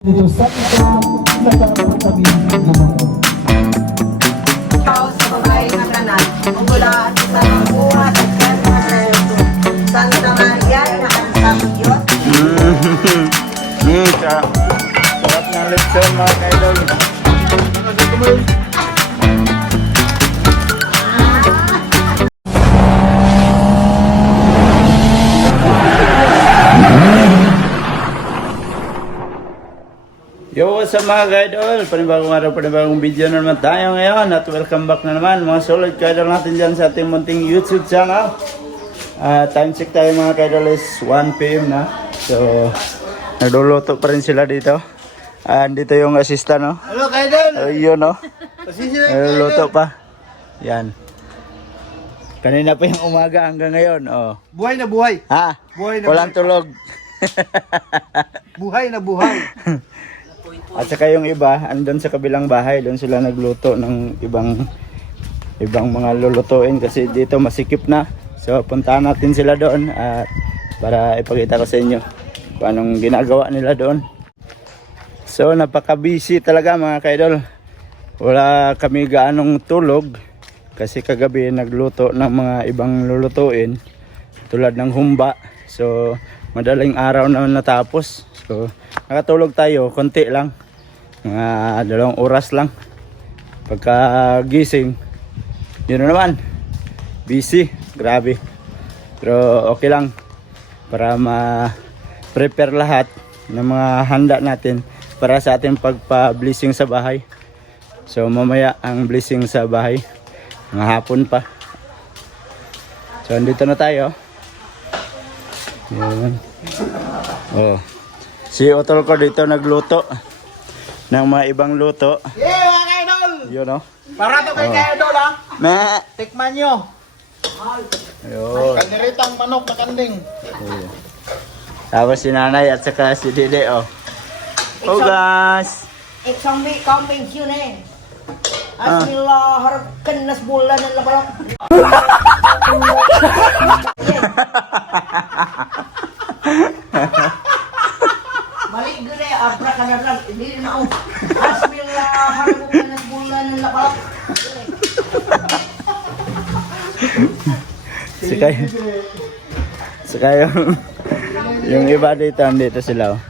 Dito sa nagkaroon kami naman. Tao sa babae na kanan, mula sa buhat at Santa Maria na kansang Diyos. Sarap ng lechon mga kaidol. Yo, what's up mga kaidol? Panibagong araw, panibagong video na naman tayo ngayon. At welcome back na naman mga solid kaidol natin dyan sa ating munting YouTube channel. Time check tayo mga kaidol is 1 PM na. So, nagluluto pa rin sila dito. Dito yung assistant, no? Hello, Kaidol! Yun, no? Pasensya na, Nagluluto pa. Yan. Kanina pa yung umaga hanggang ngayon, oh. Buhay na buhay. Ha? Buhay na Walang tulog. Buhay na buhay. At saka yung iba, andun sa kabilang bahay, doon sila nagluto ng ibang mga lulutuin kasi dito masikip na. So puntahan natin sila doon at para ipakita ko sa inyo kung anong ginagawa nila doon. So napaka-busy talaga mga kaidol. Wala kami gaanong tulog kasi kagabi nagluto ng mga ibang lulutuin tulad ng humba. So madaling araw na natapos. So nakatulog tayo, konti lang. Mga 2 oras lang. Pagka gising, yun na naman. Busy, grabe. Pero okay lang. Para ma-prepare lahat ng mga handa natin para sa ating pagpa-blessing sa bahay. So mamaya ang blessing sa bahay. Mga hapon pa. So andito na tayo. Yan. Oh. Si Otol ko dito nagluto ng mga ibang luto. Yeah, mga Kaidol! Yun, no? Para to kay Kaidol, ha? Me. Tikman nyo. Ayun. Kaniritang manok na kanding. Ayun. Tapos si nanay at saka si Dede, oh. Oh, guys. Iksang kambing yun eh. Asmillah, harapkan nas bulan ng labalak. Balik gede, abrakadabra, hindi na ako. Asmillah, harapkan nas bulan ng labalak. Saka yung iba dito, andito sila, oh.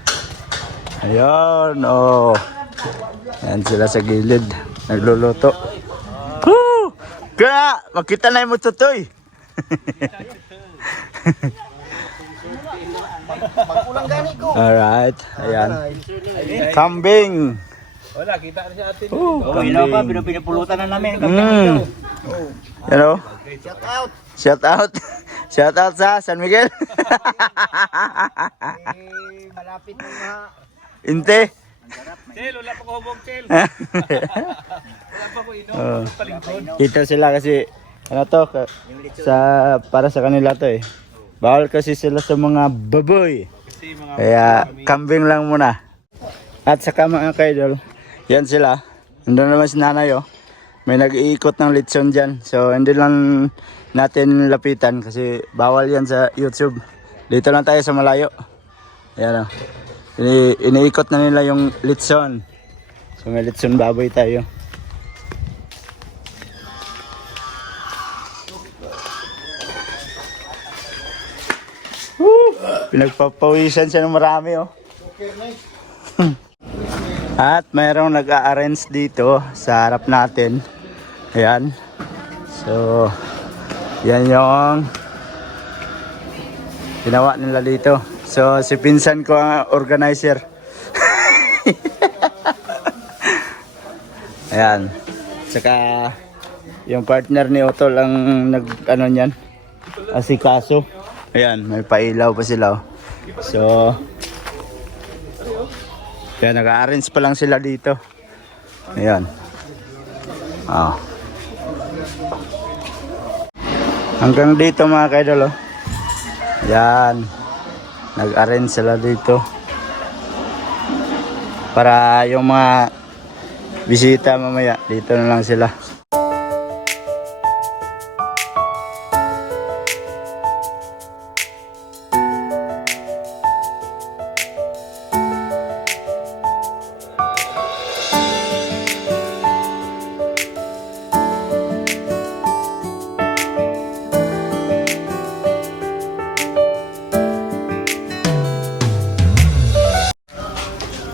Ayun, oh. Yan sila sa gilid. Nagluluto. Woo! Kaya, makita na yung mututoy. Pagkulang gani ko. Alright, ayan. Kambing. Wala, kita na siya atin. Kambing. Pinapulutan na namin. Yan, oh. Shout out. Shout out. Shout out sa San Miguel. Malapit na nga. Inte. Chel, wala pa ko hubog, Chel. Wala pa ko ino. Palingkod. Ito sila kasi ano to sa para sa kanila to eh. Bawal kasi sila sa mga baboy. Kaya kambing lang muna. At saka mga kaidol, yan sila. Nandun naman si nanay, oh. May nag-iikot ng lechon dyan. So hindi lang natin lapitan kasi bawal yan sa YouTube. Dito lang tayo sa malayo. Ayan, oh. Iniikot na nila yung lechon. So may lechon baboy tayo. Woo! Pinagpapawisan siya ng marami, oh. At mayroong nag-a-arrange dito sa harap natin. Ayan. So yan yung ginawa nila dito. So si pinsan ko ang organizer. Ayan. Saka yung partner ni Otol ang nag-ano niyan, asikaso. Ayan, may pailaw pa sila, oh. So kaya nag-arrange pa lang sila dito. Ayan. Oh. Hanggang dito mga kaidol, oh. Ayan. Nag-arrange sila dito. Para yung mga bisita mamaya, dito na lang sila.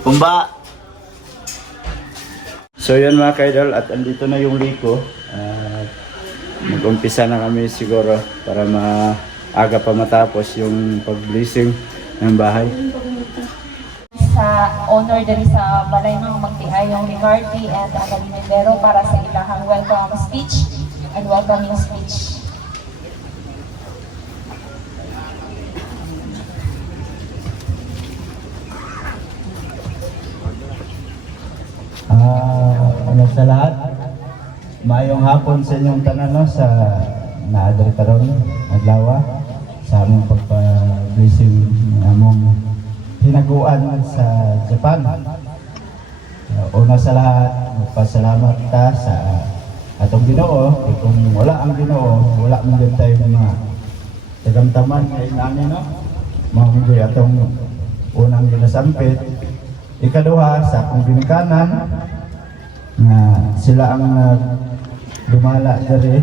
Kumba! So yun mga kaidol, at andito na yung liko. At mag-umpisa na kami siguro para maaga pa matapos yung pag-blessing ng bahay. Sa honor diri sa balay ng magtiayong Ricardi and Annalie Mendero para sa ilahang welcome speech and welcoming speech. Ano sa lahat, mayong hapon sa inyong tanan no, sa naadri karon adlaw sa among pagpa-blessing ng among hinaguan sa Japan. Una sa lahat, magpasalamat ta sa atong Ginoo. Kung wala ang Ginoo, wala man din tayo mga tagamtaman kay nani no. Mga atong unang ginasampit. Ikaduha sa akong ginikanan na sila ang lumala diri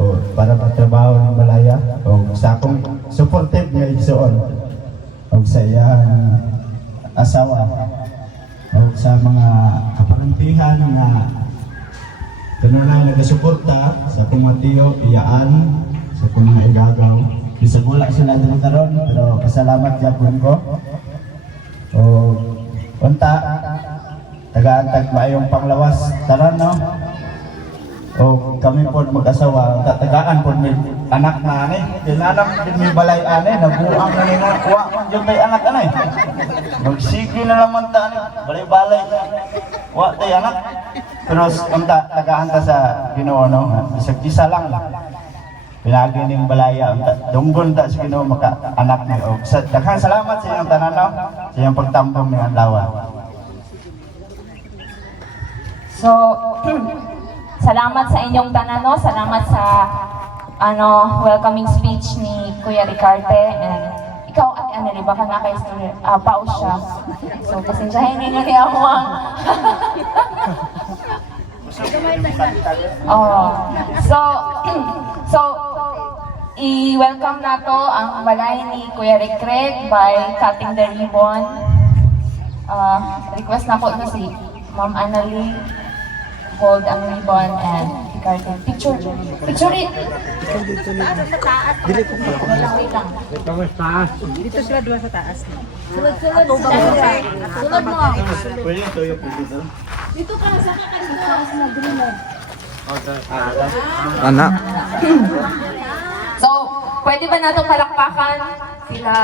o para magtrabaho ng balaya o sa akong supportive nga igsoon o sa iyang asawa o sa mga kaparantihan na kanunay nagasuporta sa akong mga tiyo, iyaan, sa akong mga igagaw. Bisag wala sila dito karon pero pasalamat gyapon ko. O unta, tagaan-tag maayong panglawas taran no. O kami po mag-asawa, tagaan po may anak na ani. Dinanam din may balay ani, nabuang na nila. Wa man yung may anak ani. Magsige na lang man ta ani, balay-balay. Wa tay anak. Pero unta, tagaan ta sa Ginoo no. Bisag isa lang. Pinagi ning balaya, dunggon ta sa Ginoo maka anak ni. O daghang salamat sa inyong tanan no, sa inyong pagtambong ng adlaw. So, salamat sa inyong tanan no, salamat sa welcoming speech ni Kuya Ricarte and ikaw at Annalie baka na kay pause siya. So, pasensyahin ninyo niya ako ang So, i-welcome na to ang balay ni Kuya Rick Craig by cutting the ribbon. Request na po na si Ma'am Annalie hold ang ribbon and Ricardo. Picture it! Wait lang. Dito sila dua sa taas. Sunod mo. Pwede yung toyo po dito. Dito ka sa kakas na greener. Anak. So, pwede ba natin palakpakan sila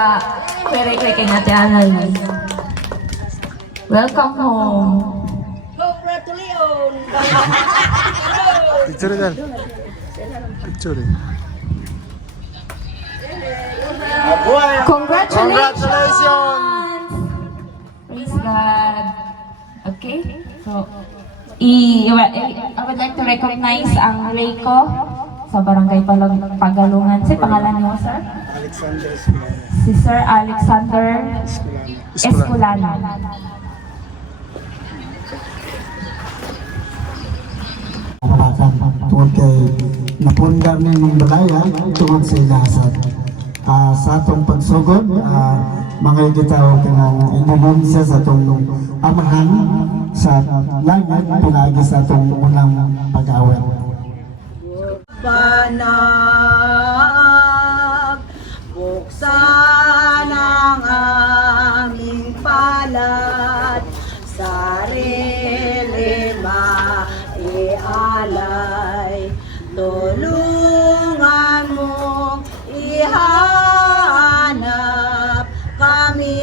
Kuya Rick Craig kay Ate Annalie? Welcome home. Congratulations! Picture dyan. Picture. Congratulations! Praise God. Okay, so I would like to recognize ang Reiko sa Barangay Pagalungan. Si pangalan niyo, sir? Alexander Si Sir Alexander Esculano. Tungkol kay napundar na ng balaya tungkol sa ilasan. Sa atong pagsugod, mga igitaw ng Indonesia sa atong amahan sa langit, pinagi sa atong unang pag-awit. Banag, buksan ang aming palad, sarili maialay, tulungan mong ihanap kami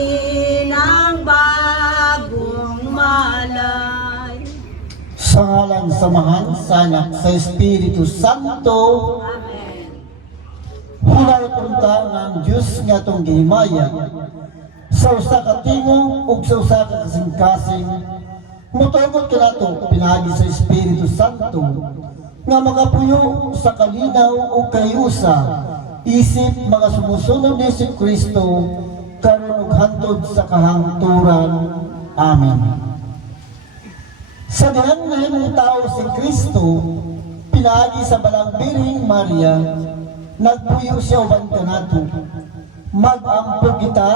ng bagong malay. Sa ngalan samahan sa anak sa Espiritu Santo. Hulay punta ng Diyos nga itong gihimaya sa usa ka tingog ug sa usa ka kasing-kasing mutugot ka nato pinagi sa Espiritu Santo nga magapuyo sa kalinaw ug kayusa isip mga sumusunod ni si Kristo karon ug hantod sa kahangturan. Amen. Sa dihan nga ng tao si Kristo, pinagi sa balang biring Maria, nagpuyo siya uban kanato. Mag-ampog kita,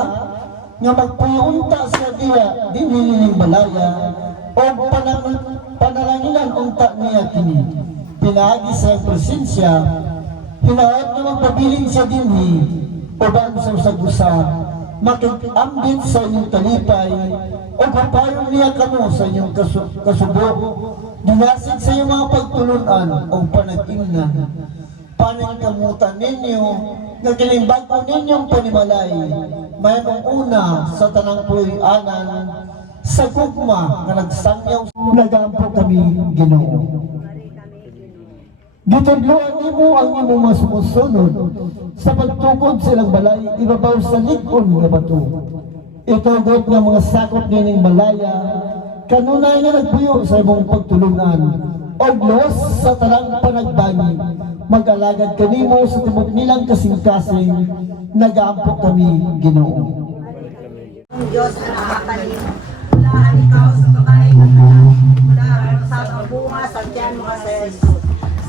nga magpuyunta sa diya dinhinining balaya o panalanginan unta niya kini. Pinaagi sa presensya, hinaot nga magpabiling siya dinhi o bago sa usagusa, makikambit sa inyong talipay o kapayon niya kamo sa inyong kasubok. Dinasig sa iyong mga pagtulunan o panag-ingnan. Paningkamutan ninyo nga kinimbago ninyong panimalay, may una sa tanang puy-anan sa gugma nga nagsangyaw nagampo kami Ginoo. Gitudloan nimo ang imong mga sumusunod sa pagtukod sa ilang balay ibabaw sa likon nga bato. Itugot nga mga sakop nining balaya kanunay nga nagpuyo sa imong pagtulungan o los sa tarang panagbangi. Mag-alagad kanimo sa tibok nilang kasing-kasing, nag-aampo kami Ginoo. Ang Diyos na nakakalino. Mulahan ikaw sa babae ng anak. Mulahan mo sa bunga sa tiyan mo sa Jesus.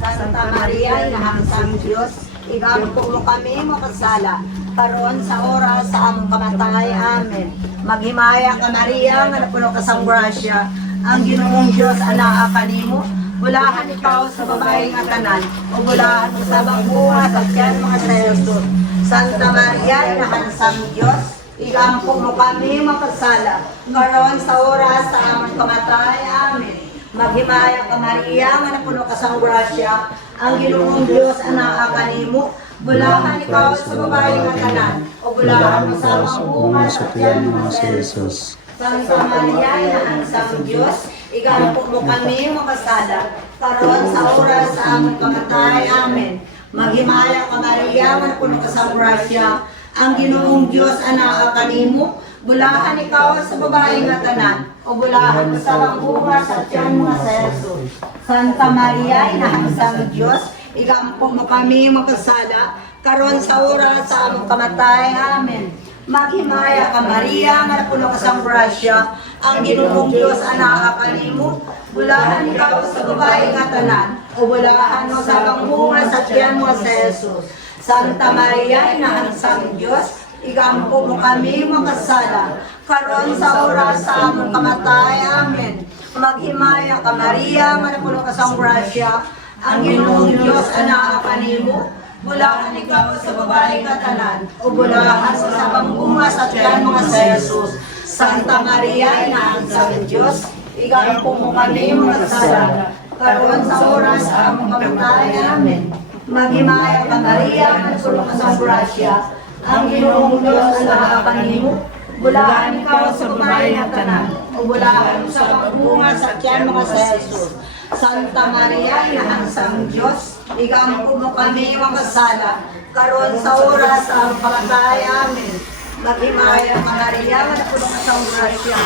Santa Maria, inahangsang Diyos, igampo mo kami makasala. Karon sa oras sa among kamatay. Amen. Maghimaya ka Maria, nga napuno ka sang grasya. Ang Ginoong Diyos anak kanimo. Bulahan ikaw sa babae nga tanan, o bulahan mo sa bunga sa tiyan mga sa Jesus. Santa Maria, inahangsang Diyos, igampo mo kami makasala. Karon sa oras sa among kamatay. Amen. Maghimaya ka Maria, nga napuno ka sang grasya. Ang Ginoong Diyos anak kanimo. Bulahan ikaw sa babae nga tanan, o bulahan mo sa bunga sa tiyan mga sa Jesus. Santa Maria, inahangsang Diyos, igampo mo kami makasala. Karon sa oras sa among kamatay. Amen. Maghimaya ka Maria, nga napuno ka sa grasya. Ang Ginoong Diyos anak kanimo. Bulahan ikaw sa babae nga tanan, o bulahan mo sa bunga sa tiyan mga sa Jesus. Santa Maria, inahangsang Diyos, igampo mo kami makasala. Karon sa oras sa among kamatay. Amen. Maghimaya ka Maria, nga napuno ka sa grasya. Ang Ginoong Diyos anak kanimo. Bulahan ikaw sa babae nga tanan, o bulahan mo sa bunga sa tiyan mo sa Jesus. Santa Maria, inahangsang Diyos, igampo mo kami makasala. Karon sa oras sa among kamatay. Amen. Maghimaya ka Maria, nga napuno ka sa grasya. Ang Ginoong Diyos anak kanimo. Bulahan ikaw sa babae nga tanan, o bulahan mo sa bunga sa tiyan mo sa Jesus. Santa Maria, inahangsang Diyos, igampo mo kami makasala. Karon sa oras sa among kamatay. Amen. Maghimaya ka Maria, nga napuno ka sa grasya. Ang Ginoong Diyos anak kanimo. Bulahan ikaw sa babae nga tanan, o bulahan mo sa bunga sa tiyan mo sa Jesus. Santa Maria, inahangsang Diyos, igampo mo kami makasala. Karon sa oras sa among kamatay. Amen. Maghimaya ka Maria, nga napuno ka sa grasya.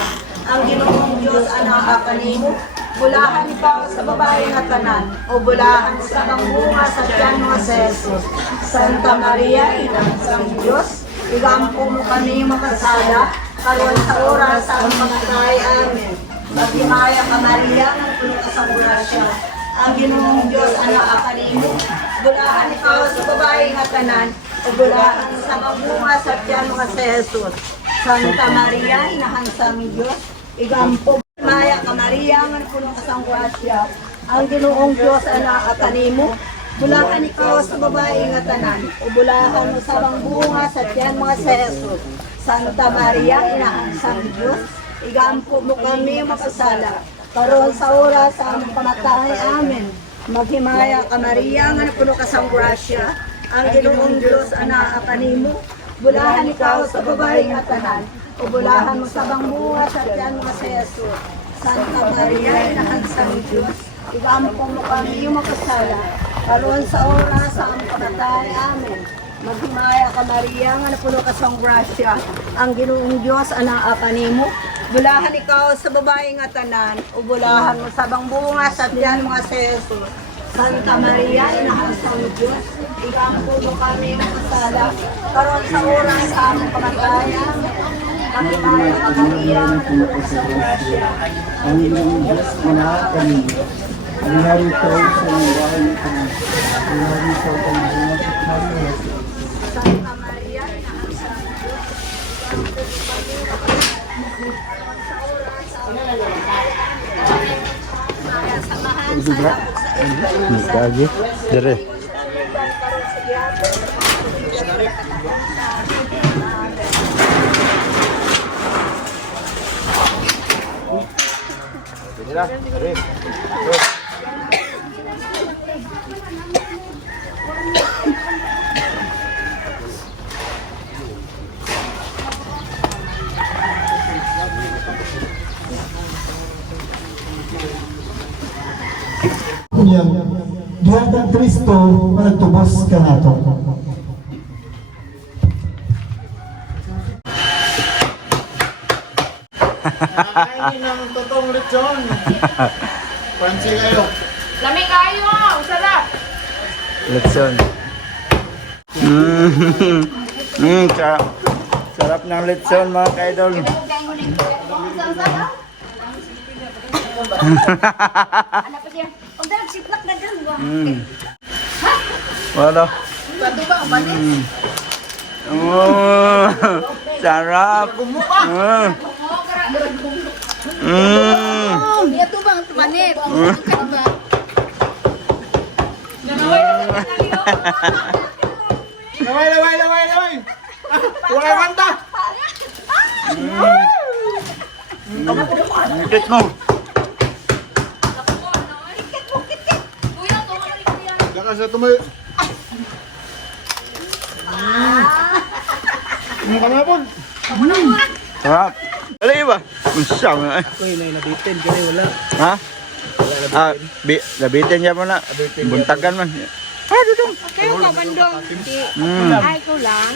Ang Ginoong Diyos anak kanimo. Bulahan ikaw sa babae nga tanan, o bulahan mo sa bunga sa tiyan mo sa Jesus. Santa Maria, inahangsang Diyos, igampo mo kami makasala. Karon sa oras sa among kamatay. Amen. Maghimaya ka Maria, nga napuno ka sa grasya. Ang Ginoong Diyos anak kanimo. Bulahan ikaw sa babae nga tanan, o bulahan mo sa bunga sa tiyan mo sa Jesus. Santa Maria, inahangsang Diyos, igampo Maya ka Maria, nga napuno ka sa grasya. Ang Ginoong Diyos anak kanimo. Bulahan ikaw sa babae nga tanan, o bulahan mo sa bunga sa tiyan mga sa Jesus. Santa Maria, inahangsang Diyos, igampo mo kami makasala. Karon sa oras sa among kamatay. Amen. Maghimaya ka Maria, nga napuno ka sa grasya. Ang Ginoong Diyos anak kanimo. Bulahan ikaw sa babae nga tanan, o bulahan mo sa bunga sa tiyan mga sa Jesus. Santa Maria, inahangsang Diyos, igampo mo kami makasala. Karon sa oras sa among kamatay. Amen. Maghimaya ka Maria, nga napuno ka sa grasya. Ang Ginoong Diyos anak kanimo. Bulahan ikaw sa babae nga tanan, o bulahan mo sa bunga sa tiyan mga sa Jesus. Santa Maria, inahangsang Diyos, igampo mo kami makasala. Karon sa oras sa among kamatay. Amen. Maghimaya ka Maria, nga napuno ka sa grasya. Ang Ginoong Diyos anak kanimo. Nangyari ito sa iyong bahay nga tanan, nangyari ito sa bunga sa tiyan mo. Santa Maria, inahangsang Diyos, igampo mo kami Lagi. Dire. Yan. Diyan ang Kristo nagtubos ka nato. Kainin ng totoong lechon. Pansi kayo. Lami kayo! Sarap! Lechon. Sarap. Sarap ng lechon mga kaidol. Anak ko siya. Ang dalag siplak na dyan. Wala. Oh, sarap. Ito bang manip? Laway. Wala kanta. Ikit mo. Saka sa tumayo. Ano ka nga po? Sarap. Alay ba? Usang na eh. Uy, may nabitin. Kaya wala. Ha? Labitin niya mo na. Buntagan man. Dito. Kayo ka, bandong. Ay ko lang.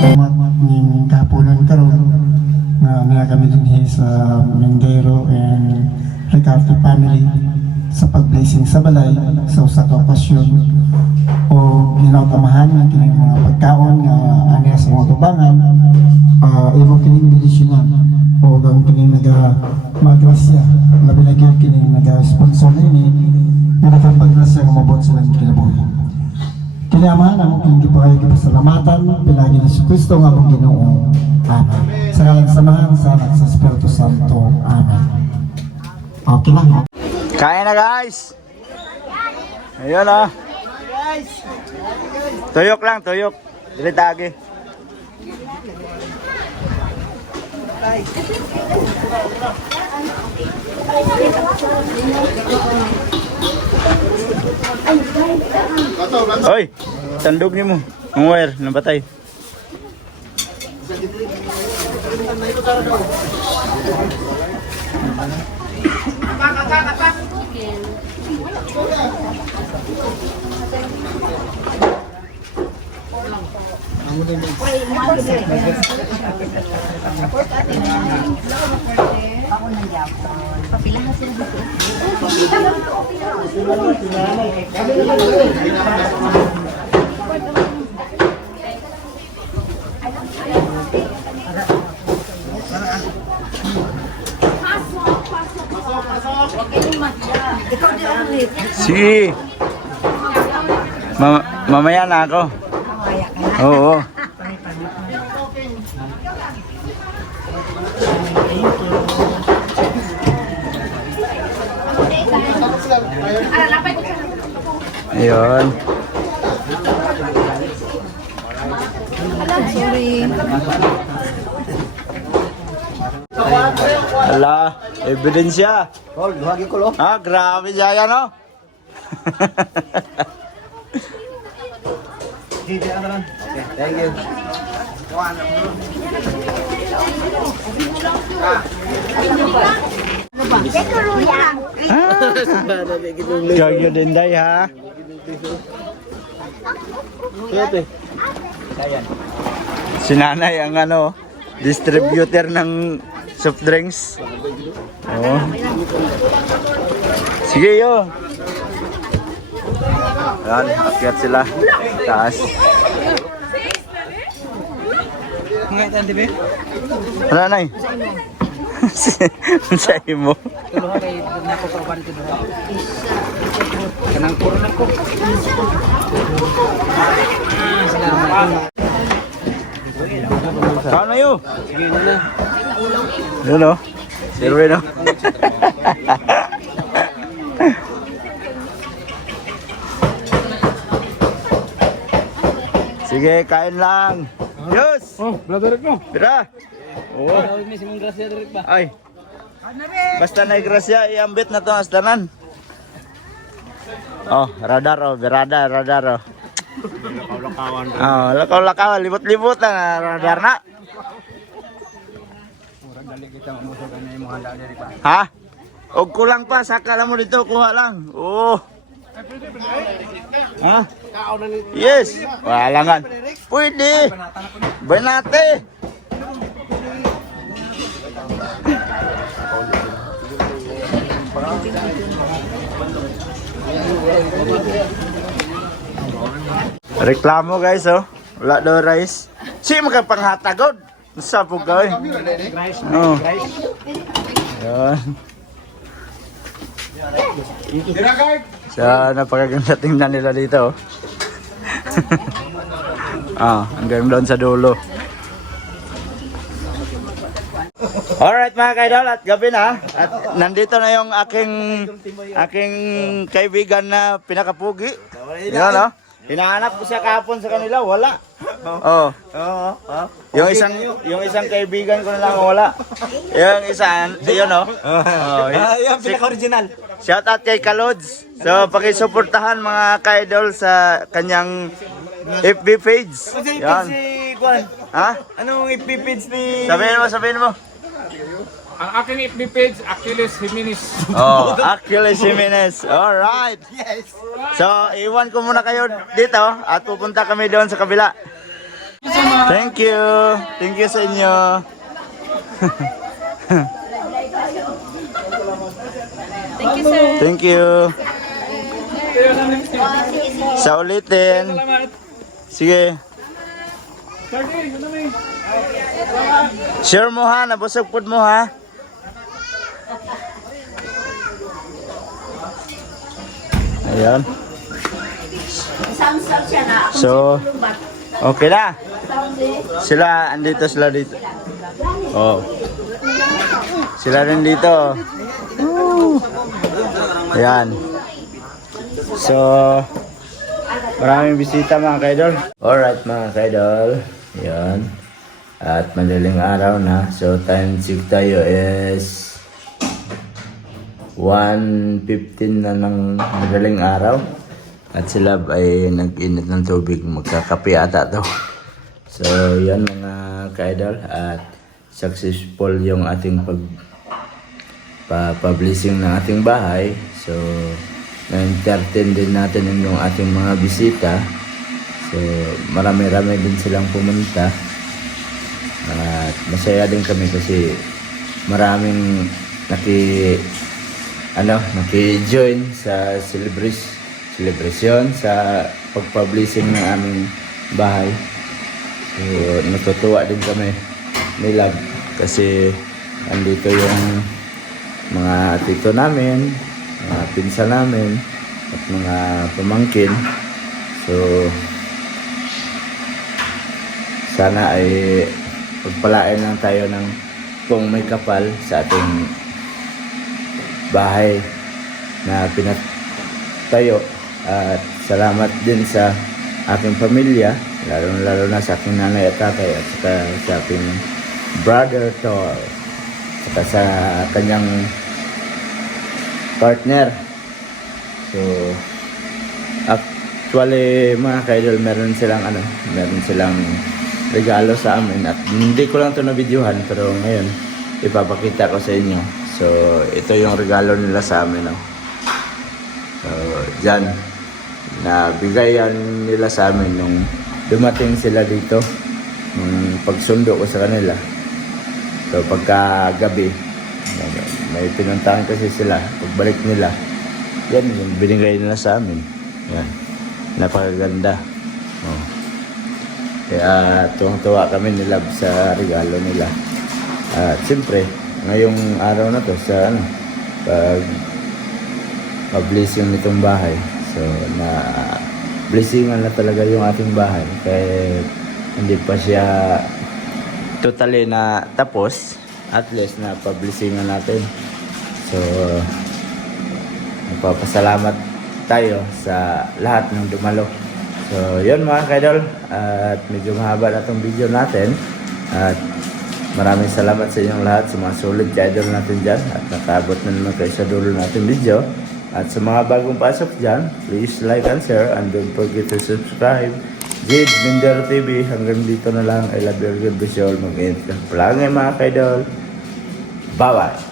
Salamat ning kapunan karon na niya kami din sa Mindero and Ricardo family sa pag-blessing sa balay sa usa ka okasyon o ginawtamahan ng kining mga pagkaon nga aniya sa mga tubangan imo kining medisyonan o gang kining magrasya labi na gyud kining naga-sponsor nini nga nagpagrasya nga mabot silang kinabuhi. Kinamahan ang aking gipasalamatan pinagi ni Kristo nga mong Ginoo. Amen. Sa ngalan samahan sa Anak sa Espiritu Santo. Amen. Okay na. Kain na guys. Ayun ah. Tuyok lang, tuyok. Dili tagi. Oy, tandog ni mo. Ang wire, nabatay. Sige. Mamaya na ako. Oo. Ayun. Ala, ebidensya. Hold, huwag ko lo. Ah, grabe siya yan, no? Thank you. Gagyo din day, ha? Si nanay ang ano, distributor ng soft drinks. Oh. Sige yo. Yan, akyat sila. Taas. Pangitan, di ba? Ano na sa imo. Tulo kay nako sa uban ko doon. Kanang puro na ko. Paano yun? Sige na. Yun o. Sirwe no? Sige, kain lang. Diyos! Oh, brother ko. Tira! Oo. Tawag ni Simon Gracia direct ba? Ay. Basta na grasya, iambit na to ang asdanan. Oh, radar oh, radar oh. Oh, lakaw-lakaw, libot-libot na radar na. Ha? Og kulang pa, saka lang mo dito, kuha lang. Oh. Ha? Yes. Wala nga. Pwede. Banate. Reklamo guys oh. Wala daw rice. Si magpanghatagod. Sa po gawin. Oh. Yan. Sa napakaganda tingnan nila dito. Hanggang doon sa dulo. Alright mga kaidol, at gabi na. At nandito na yung aking kaibigan na pinakapugi. Yan no? Hinahanap ko siya kahapon sa kanila, wala. Oh. Yung isang kaibigan ko na lang wala. Yung isa, yun no? Yung pinaka-original. Shout out kay Kalods. So pakisuportahan mga ka-idol sa kanyang FB page. Yan. Ha? Anong ipipage ni... Sabihin mo. Ang aking FB page, Achilles Jimenez. Oh, Achilles Jimenez. Alright. Yes. So, iwan ko muna kayo dito at pupunta kami doon sa kabila. Thank you. Thank you sa inyo. Thank you, sir. Thank you. Sa ulitin. Sige. Share mo ha, nabusog food mo ha. Ayan. So, okay na. Andito sila dito. Oh. Sila rin dito. Ayan. So, maraming bisita mga kaidol. Alright mga kaidol. Ayan. At madaling araw na. So, time check tayo is 1:15 na ng madaling araw. At sila ay nag-init ng tubig. Magkakape ata to. So, yan mga ka-idol. At successful yung ating publishing ng ating bahay. So, na-entertain din natin yung ating mga bisita. So, marami-rami din silang pumunta. At masaya din kami kasi maraming naki-join sa celebration sa pag-publishing ng aming bahay. So, natutuwa din kami nila kasi andito yung mga tito namin, mga pinsan namin at mga pamangkin. So, sana ay pagpalain lang tayo ng kung may kapal sa ating bahay na pinatayo. At salamat din sa aking pamilya, lalo na sa aking nanay at tatay at sa aking brother Thor at sa kanyang partner. So actually mga kaidol, meron silang regalo sa amin at hindi ko lang ito na-videohan pero ngayon ipapakita ko sa inyo. So ito yung regalo nila sa amin. So dyan, nabigayan nila sa amin nung dumating sila dito, nung pagsundo ko sa kanila. So pagkagabi, may pinuntahan kasi sila. Pagbalik nila, yan yung binigay nila sa amin. Yan, napakaganda. Kaya tuwang-tuwa kami ni Love sa regalo nila. At siyempre, ngayong araw na to sa pag-blessing nitong bahay. So, na blessingan na talaga yung ating bahay. Kaya hindi pa siya totally na tapos. At least na pa-blessingan natin. So, nagpapasalamat tayo sa lahat ng dumalo. So, yun mga kaidol. At medyo mahaba na itong video natin. At maraming salamat sa inyong lahat, sa mga solid kaidol natin dyan. At nakaabot na naman kayo sa dulo natin video. At sa mga bagong pasok dyan, please like and share. And don't forget to subscribe. Jade Mindero TV. Hanggang dito na lang. I love you. God bless you all. Mag-ingat ka palagi mga kaidol. Bye-bye.